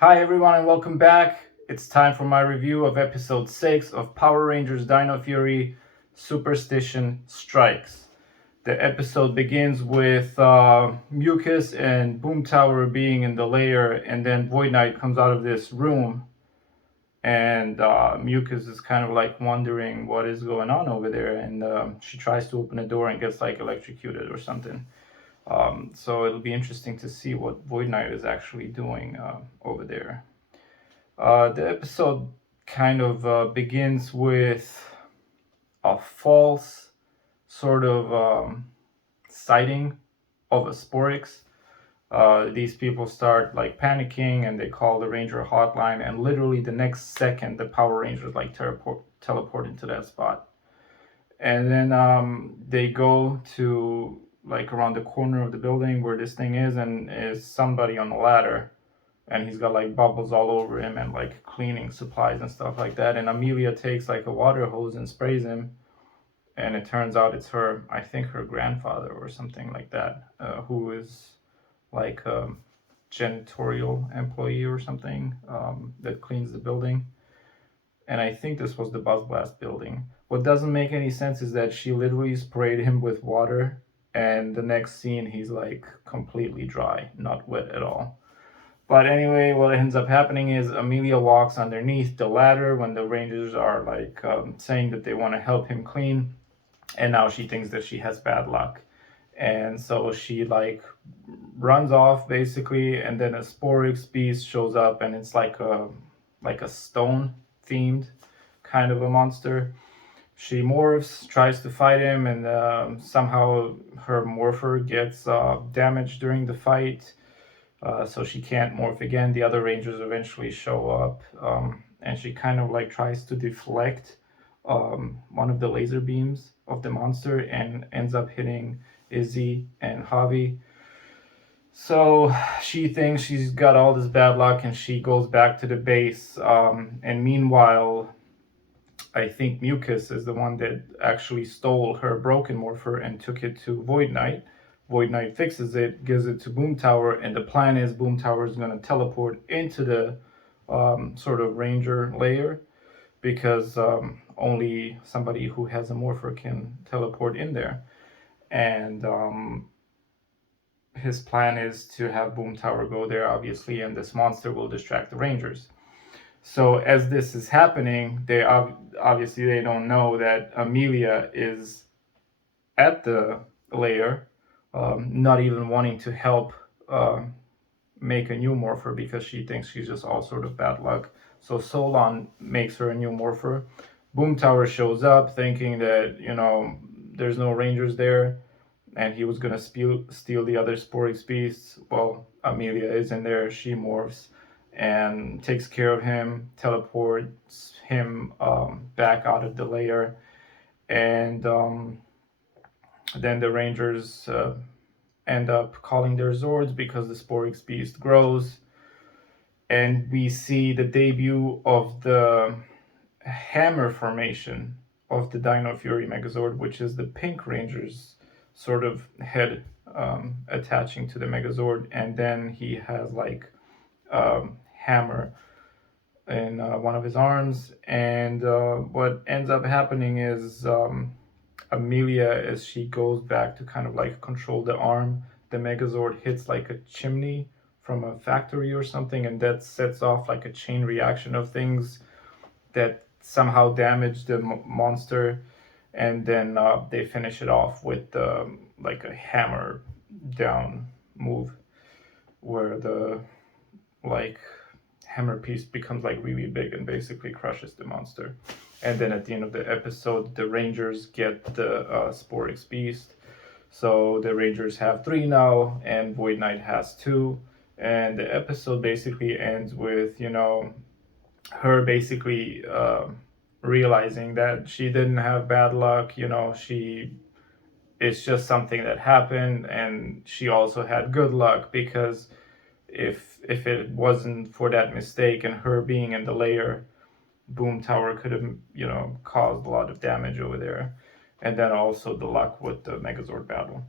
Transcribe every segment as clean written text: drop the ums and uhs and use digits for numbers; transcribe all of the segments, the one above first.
Hi everyone and welcome back. It's time for my review of episode 6 of Power Rangers Dino Fury Superstition Strikes. The episode begins with Mucus and Boom Tower being in the lair, and then Void Knight comes out of this room, and Mucus is kind of like wondering what is going on over there, and she tries to open the door and gets like electrocuted or something. So it'll be interesting to see what Void Knight is actually doing over there. The episode kind of begins with a false sort of sighting of a Sporix. These people start like panicking and they call the Ranger hotline, and literally the next second, the Power Rangers like teleport into that spot. And then they go to like around the corner of the building where this thing is, and is somebody on the ladder, and he's got like bubbles all over him and like cleaning supplies and stuff like that. And Amelia takes like a water hose and sprays him, and it turns out it's her, I think her grandfather or something like that, who is like a janitorial employee or something that cleans the building. And I think this was the Buzz Blast building. What doesn't make any sense is that she literally sprayed him with water, and the next scene he's like completely dry, not wet at all. But anyway, what ends up happening is Amelia walks underneath the ladder when the Rangers are like saying that they want to help him clean, and now she thinks that she has bad luck, and so she like runs off basically, and then a Sporix beast shows up, and it's like a stone themed kind of a monster. She morphs, tries to fight him, and somehow her morpher gets damaged during the fight, so she can't morph again. The other Rangers eventually show up, and she kind of like tries to deflect one of the laser beams of the monster and ends up hitting Izzy and Javi. So she thinks she's got all this bad luck, and she goes back to the base. And meanwhile, I think Mucus is the one that actually stole her broken morpher and took it to Void Knight. Void Knight fixes it, gives it to Boom Tower, and the plan is Boom Tower is going to teleport into the sort of Ranger layer, because only somebody who has a morpher can teleport in there. And his plan is to have Boom Tower go there, obviously, and this monster will distract the Rangers. So as this is happening, they obviously they don't know that Amelia is at the layer, not even wanting to help make a new morpher because she thinks she's just all sort of bad luck. So Solon makes her a new morpher. Boom Tower shows up thinking that, there's no Rangers there, and he was gonna steal the other Sporix beasts. Well, Amelia is in there. She morphs and takes care of him, teleports him back out of the layer, and then the Rangers end up calling their Zords because the Sporix beast grows, and we see the debut of the hammer formation of the Dino Fury Megazord, which is the Pink Ranger's sort of head attaching to the Megazord, and then he has like hammer in one of his arms. And what ends up happening is Amelia, as she goes back to kind of like control the arm, the Megazord hits like a chimney from a factory or something, and that sets off like a chain reaction of things that somehow damage the monster. And then they finish it off with like a hammer down move, where the like hammer piece becomes like really big and basically crushes the monster. And then at the end of the episode, the Rangers get the Sporix beast. So the Rangers have 3 now, and Void Knight has 2. And the episode basically ends with, her basically realizing that she didn't have bad luck. It's just something that happened, and she also had good luck, because if it wasn't for that mistake and her being in the layer, Boom Tower could have, caused a lot of damage over there. And then also the luck with the Megazord battle.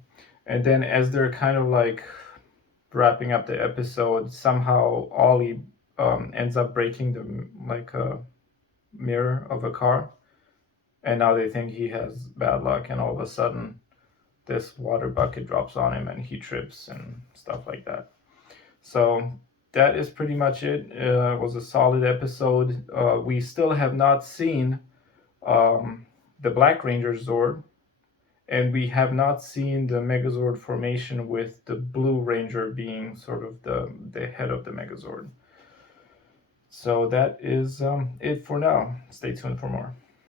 And then as they're kind of like wrapping up the episode, somehow Ollie ends up breaking a mirror of a car, and now they think he has bad luck, and all of a sudden this water bucket drops on him and he trips and stuff like that. So that is pretty much it. It was a solid episode. We still have not seen the Black Ranger Zord, and we have not seen the Megazord formation with the Blue Ranger being sort of the head of the Megazord. So that is it for now. Stay tuned for more.